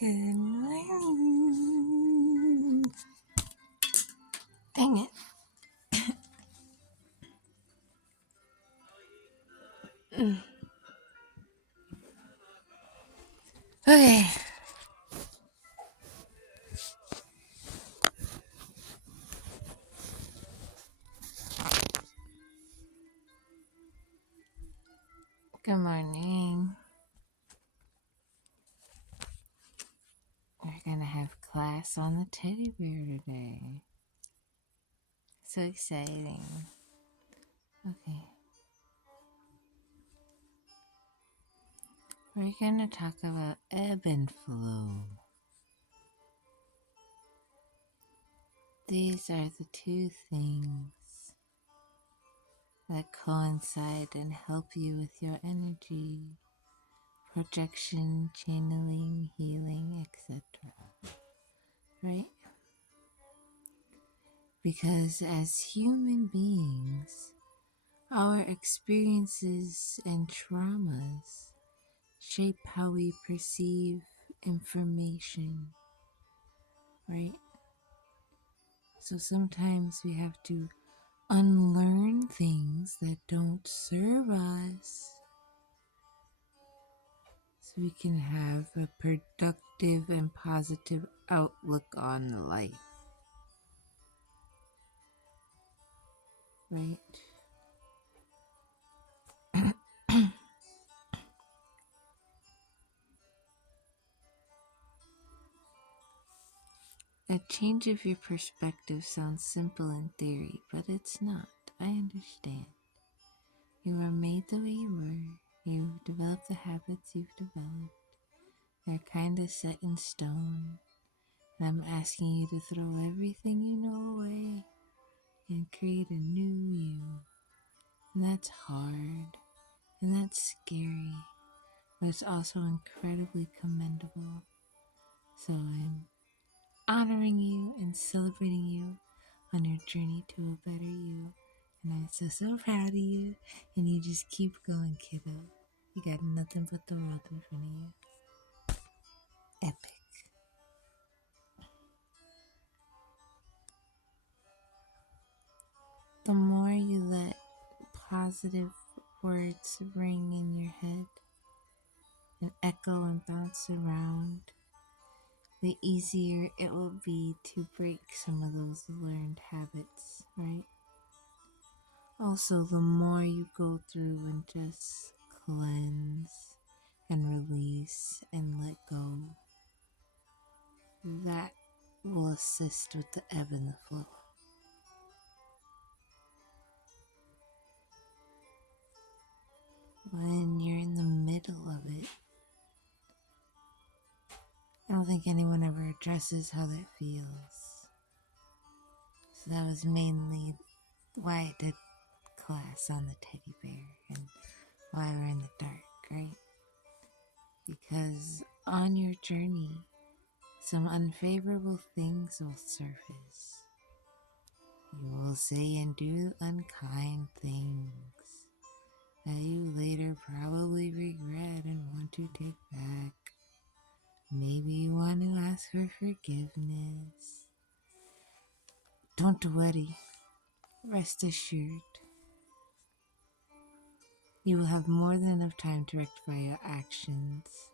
Good morning. Dang it. Okay. Good morning. We're going to have class on the teddy bear today. So exciting. Okay. We're going to talk about ebb and flow. These are the two things that coincide and help you with your energy, projection, channeling, healing, etc. Right? Because as human beings, our experiences and traumas shape how we perceive information, right? So sometimes we have to unlearn things that don't serve us so we can have a productive and positive outlook on life, right? A change of your perspective sounds simple in theory, but it's not. I understand. You are made the way you were. You've developed the habits you've developed. They're kind of set in stone. And I'm asking you to throw everything you know away and create a new you. And that's hard. And that's scary. But it's also incredibly commendable. So I'm honoring you and celebrating you on your journey to a better you. And I'm so proud of you. And you just keep going, kiddo. You got nothing but the world in front of you. Epic. The more you let positive words ring in your head and echo and bounce around, the easier it will be to break some of those learned habits, right? Also, the more you go through and just cleanse and release and let go, that will assist with the ebb and the flow. When you're in the middle of it, I don't think anyone ever addresses how that feels. So that was mainly why I did class on the teddy bear and why we're in the dark, right? Because on your journey, some unfavorable things will surface. You will say and do unkind things that you later probably regret and want to take back. Maybe you want to ask for forgiveness. Don't worry. Rest assured. You will have more than enough time to rectify your actions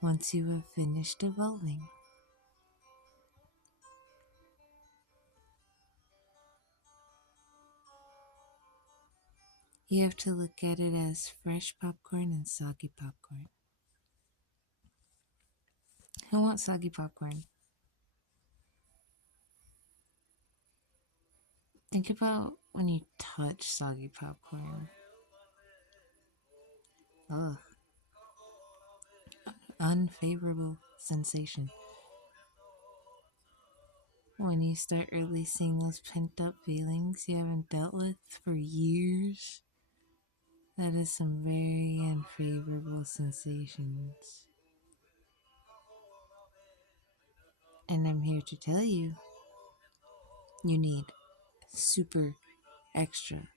once you have finished evolving. You have to look at it as fresh popcorn and soggy popcorn. Who wants soggy popcorn? Think about when you touch soggy popcorn. Ugh. Unfavorable sensation. When you start releasing those pent up feelings you haven't dealt with for years, that is some very unfavorable sensations. And I'm here to tell you, you need super extra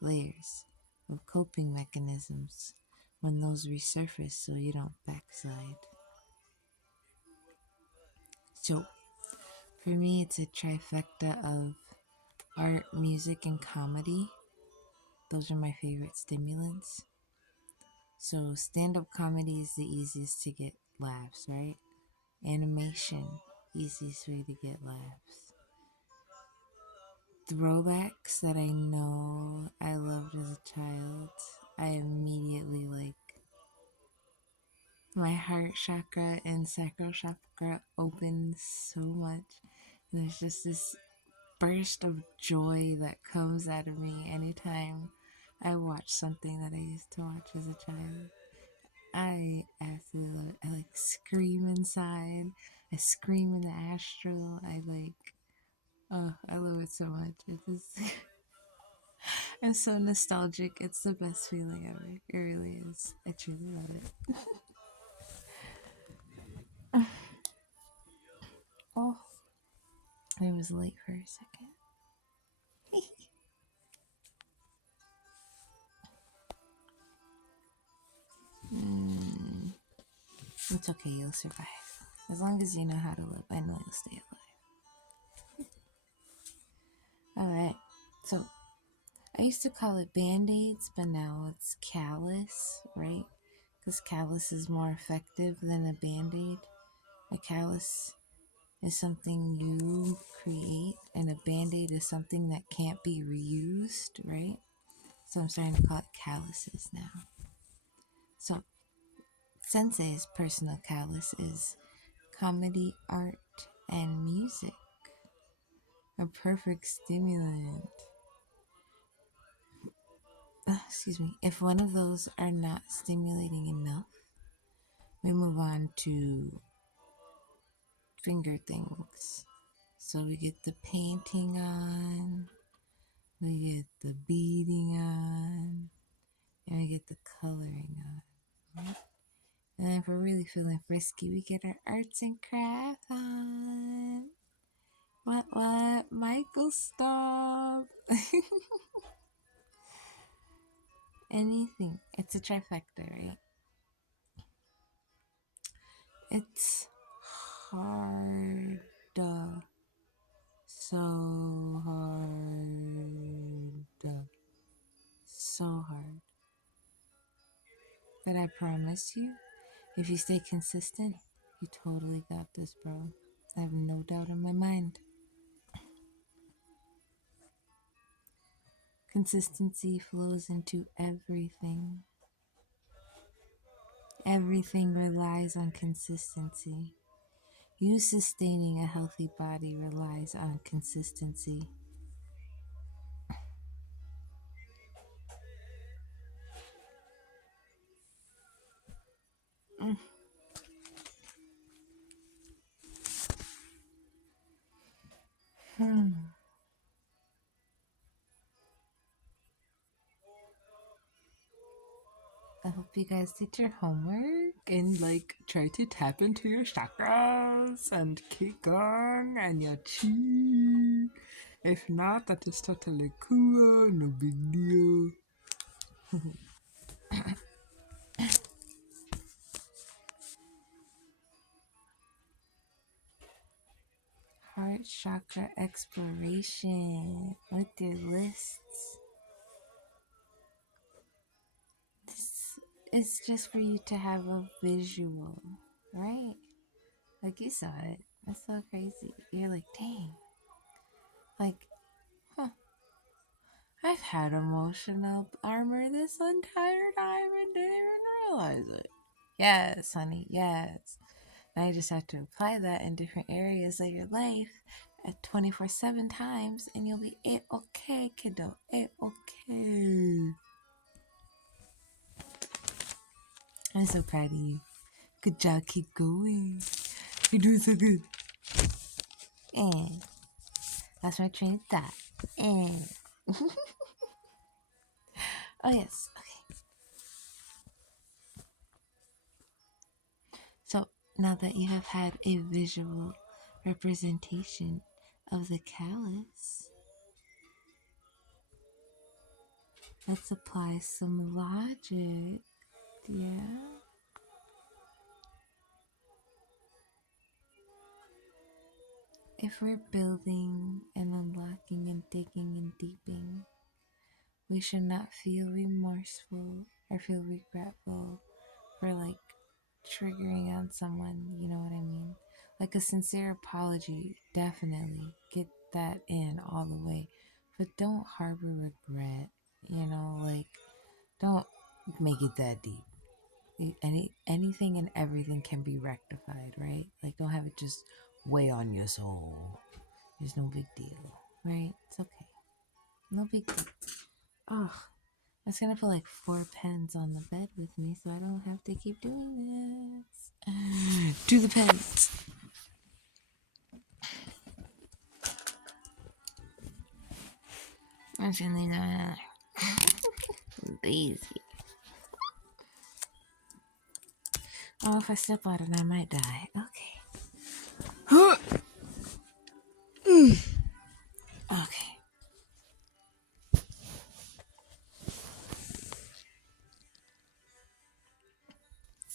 layers of coping mechanisms when those resurface so you don't backslide. So for me, it's a trifecta of art, music, and comedy. Those are my favorite stimulants. So stand up comedy is the easiest to get laughs, right? Animation, easiest way to get laughs. Throwbacks that I know I loved as a child, I immediately like my heart chakra and sacral chakra opens so much. And there's just this burst of joy that comes out of me anytime I watch something that I used to watch as a child. I absolutely love it. I like scream inside. I scream in the astral. Oh, I love it so much. It just, I'm so nostalgic. It's the best feeling ever. It really is. I truly love it. Oh, I was late for a second. It's okay. You'll survive. As long as you know how to live, I know you'll stay alive. Alright. So, I used to call it band-aids, but now it's callus, right? Because callus is more effective than a band-aid. A callus is something you create, and a band-aid is something that can't be reused, right? So I'm starting to call it calluses now. So Sensei's personal callus is comedy, art, and music. A perfect stimulant. Excuse me. If one of those are not stimulating enough, we move on to finger things. So we get the painting on, we get the beading on, and we get the coloring on. Right? And then if we're really feeling frisky, we get our arts and crafts on. What? Michael, stop. Anything. It's a trifecta, right? It's hard. So hard. So hard. But I promise you, if you stay consistent, you totally got this, bro. I have no doubt in my mind. Consistency flows into everything. Everything relies on consistency. You sustaining a healthy body relies on consistency. I hope you guys did your homework and try to tap into your chakras and Qigong and your chi. If not, that is totally cool, no big deal. Heart chakra exploration with your lists. This is just for you to have a visual, right? Like you saw it. That's so crazy. You're like, dang. Like, huh. I've had emotional armor this entire time and didn't even realize it. Yes, honey, yes. Now you just have to apply that in different areas of your life at 24/7 times and you'll be okay, kiddo. Okay. I'm so proud of you. Good job, keep going. You're doing so good. And that's my train of thought. And oh yes, okay. So now that you have had a visual representation of the callus, let's apply some logic. Yeah. If we're building and unlocking and digging and deeping, we should not feel remorseful or feel regretful for like triggering on someone, you know what I mean? Like a sincere apology, definitely get that in all the way. But don't harbor regret, like don't make it that deep. Anything and everything can be rectified, right? Like don't have it just weigh on your soul. There's no big deal, right? It's okay. No big deal. Oh, I was gonna put like 4 pens on the bed with me so I don't have to keep doing this. Do the pens. I'm just gonna leave that lazy. Oh, if I step on it, I might die. Okay. Okay.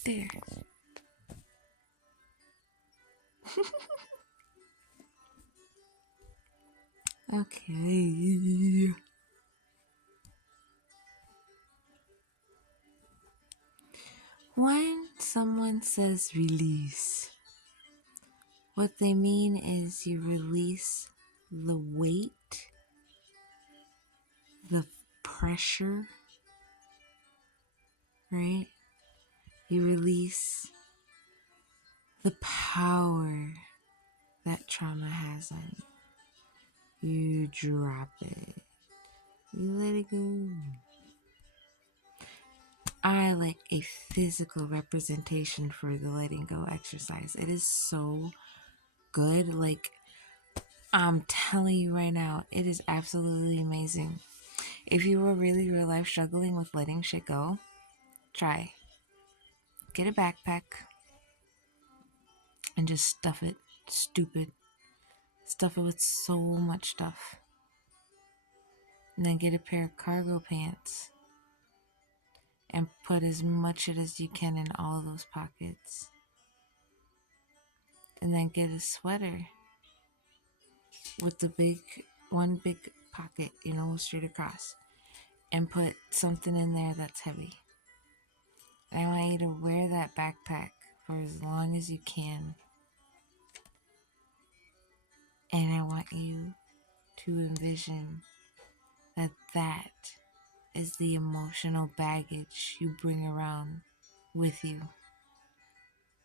There. Okay. When someone says release, what they mean is you release the weight, the pressure, right? You release the power that trauma has on you. You drop it. You let it go. I like a physical representation for the letting go exercise. It is so good. Like, I'm telling you right now, it is absolutely amazing. If you were really real life struggling with letting shit go, try. Get a backpack and just stuff it. Stupid. Stuff it with so much stuff. And then get a pair of cargo pants and put as much it as you can in all of those pockets. And then get a sweater with the one big pocket, straight across. And put something in there that's heavy. And I want you to wear that backpack for as long as you can. And I want you to envision that is the emotional baggage you bring around with you.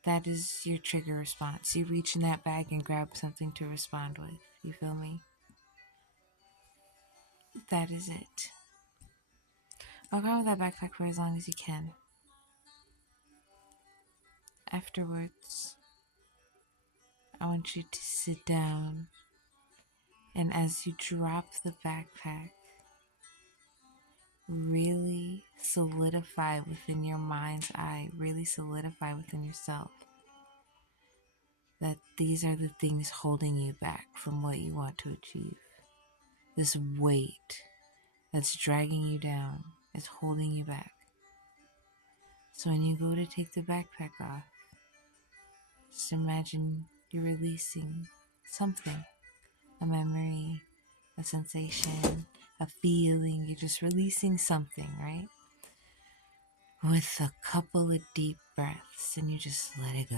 That is your trigger response. You reach in that bag and grab something to respond with. You feel me? That is it. I'll go with that backpack for as long as you can. Afterwards, I want you to sit down, and as you drop the backpack, really solidify within your mind's eye, really solidify within yourself that these are the things holding you back from what you want to achieve. This weight that's dragging you down is holding you back. So when you go to take the backpack off, just imagine you're releasing something, a memory, a sensation, a feeling. You're just releasing something, right? With a couple of deep breaths, and you just let it go.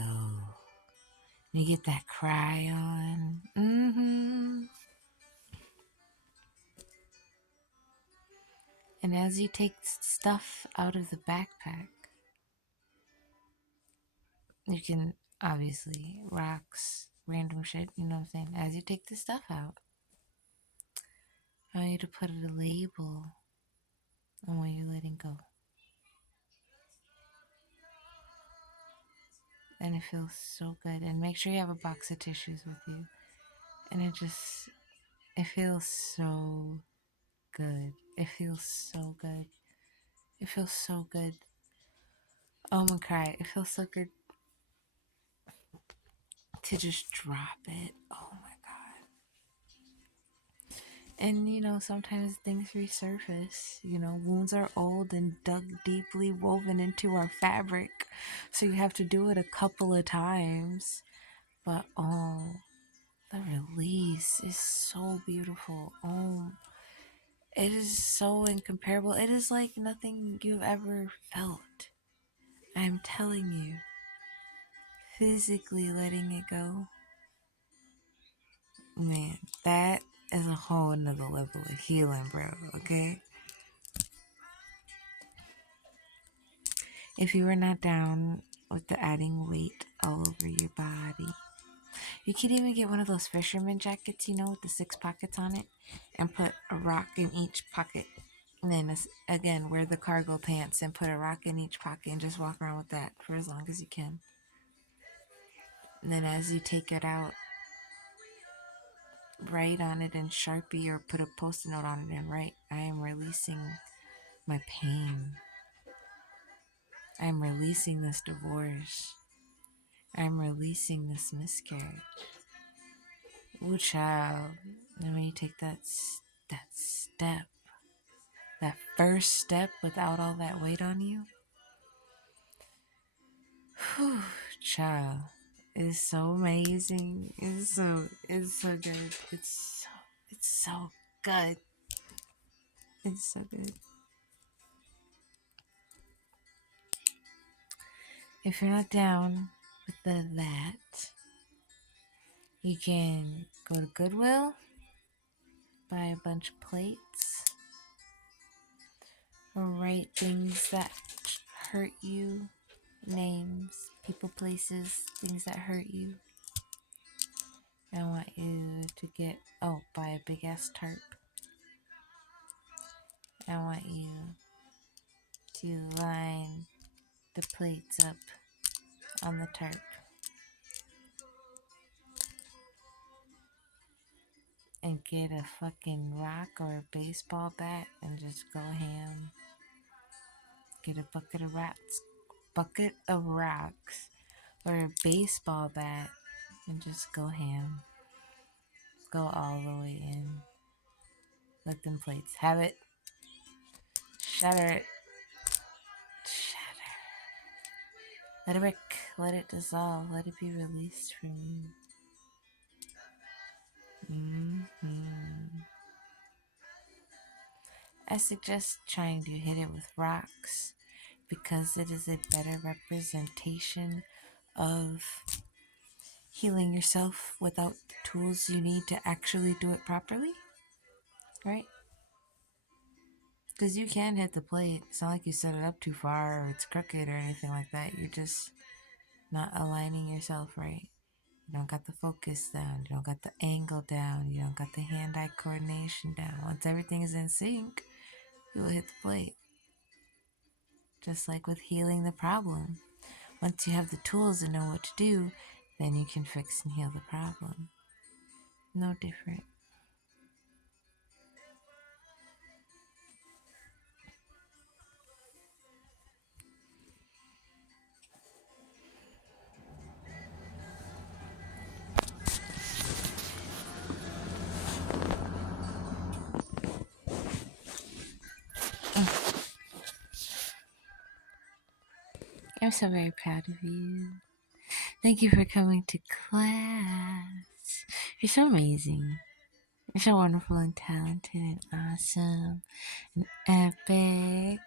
You get that cry on. And as you take stuff out of the backpack, you can obviously rocks, random shit, you know what I'm saying? As you take the stuff out, I want you to put a label on what you're letting go. And it feels so good. And make sure you have a box of tissues with you. And it feels so good. It feels so good. It feels so good. Oh, I'm gonna cry. It feels so good to just drop it. Oh my God. And sometimes things resurface. Wounds are old and dug deeply woven into our fabric. So you have to do it a couple of times. But oh, The release is so beautiful. Oh, it is so incomparable. It is like nothing you've ever felt. I'm telling you, physically letting it go, man, that is a whole nother level of healing, bro. Okay? If you are not down with the adding weight all over your body, you could even get one of those fisherman jackets, with the 6 pockets on it, and put a rock in each pocket. And then again, wear the cargo pants and put a rock in each pocket and just walk around with that for as long as you can. And then as you take it out, write on it in Sharpie or put a post-it note on it and write, I am releasing my pain. I'm releasing this divorce. I'm releasing this miscarriage. Ooh, child. And when you take that step, that first step without all that weight on you, whew, child, it's so amazing. It's so good. It's so good. It's so good. If you're not down with that, you can go to Goodwill, buy a bunch of plates, or write things that hurt you, names, people, places, things that hurt you. I want you to buy a big ass tarp. I want you to line the plates up on the tarp and get a fucking rock or a baseball bat and just go ham. Get a bucket of rocks or a baseball bat and just go ham. Go all the way in. Let them plates have it. Shatter it. Shatter. Let it break. Let it dissolve. Let it be released from you. I suggest trying to hit it with rocks because it is a better representation of healing yourself without the tools you need to actually do it properly, right? Because you can hit the plate. It's not like you set it up too far or it's crooked or anything like that. You're just not aligning yourself right. You don't got the focus down. You don't got the angle down. You don't got the hand-eye coordination down. Once everything is in sync, you will hit the plate. Just like with healing the problem. Once you have the tools and know what to do, then you can fix and heal the problem. No different. I'm so very proud of you. Thank you for coming to class. You're so amazing. You're so wonderful and talented and awesome and epic.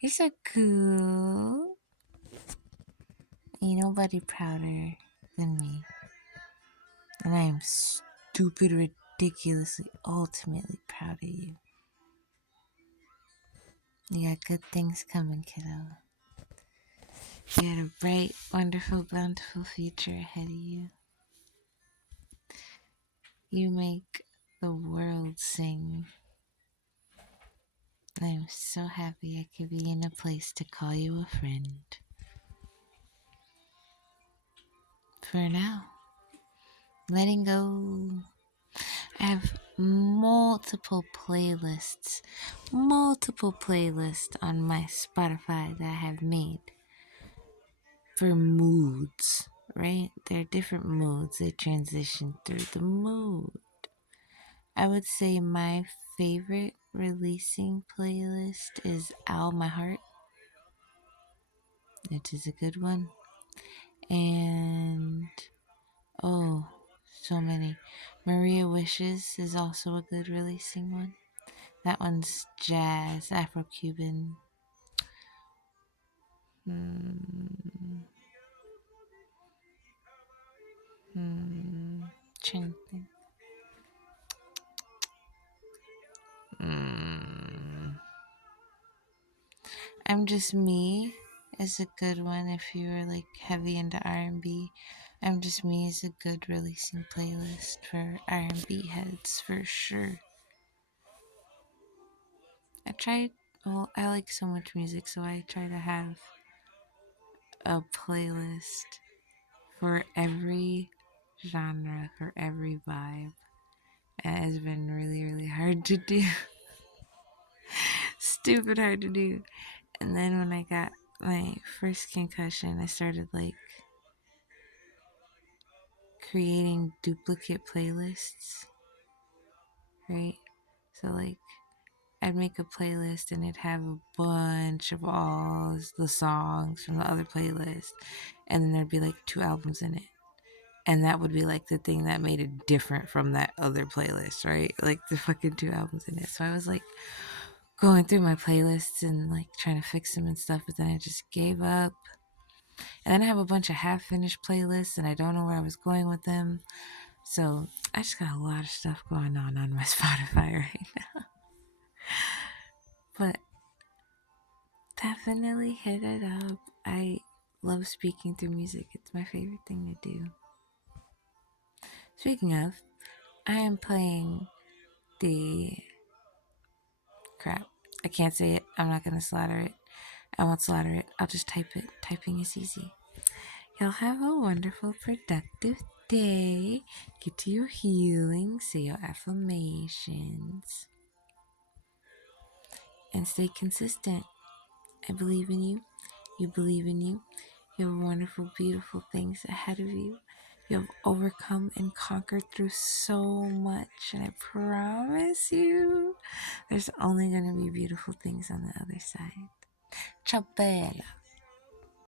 You're so cool. Ain't nobody prouder than me. And I am stupid, ridiculously, ultimately proud of you. You got good things coming, kiddo. You got a bright, wonderful, bountiful future ahead of you. You make the world sing. I'm so happy I could be in a place to call you a friend. For now, letting go. I have multiple playlists on my Spotify that I have made for moods, right? There are different moods that transition through the mood. I would say my favorite releasing playlist is Owl My Heart. It is a good one. And So many. Maria Wishes is also a good releasing one. That one's jazz, Afro Cuban. Hmm. Hmm. Trying to think. Hmm. I'm Just Me is a good one if you were like heavy into R&B. I'm Just Me is a good releasing playlist for R&B heads for sure. I tried, well, I like so much music, so I try to have a playlist for every genre, for every vibe. And it has been really, really hard to do. Stupid hard to do. And then when I got my first concussion, I started like creating duplicate playlists, right? So like I'd make a playlist and it'd have a bunch of all the songs from the other playlist, and then there'd be like two albums in it. And that would be like the thing that made it different from that other playlist, right? Like the fucking two albums in it. So I was like going through my playlists and like trying to fix them and stuff, but then I just gave up. And then I have a bunch of half finished playlists and I don't know where I was going with them. So I just got a lot of stuff going on my Spotify right now. But definitely hit it up. I love speaking through music. It's my favorite thing to do. Speaking of, I am playing the crap. I can't say it. I'm not gonna slaughter it. I won't slaughter it. I'll just type it. Typing is easy. Y'all have a wonderful, productive day. Get to your healing. Say your affirmations. And stay consistent. I believe in you. You believe in you. You have wonderful, beautiful things ahead of you. You have overcome and conquered through so much. And I promise you, there's only going to be beautiful things on the other side. Ciao bella.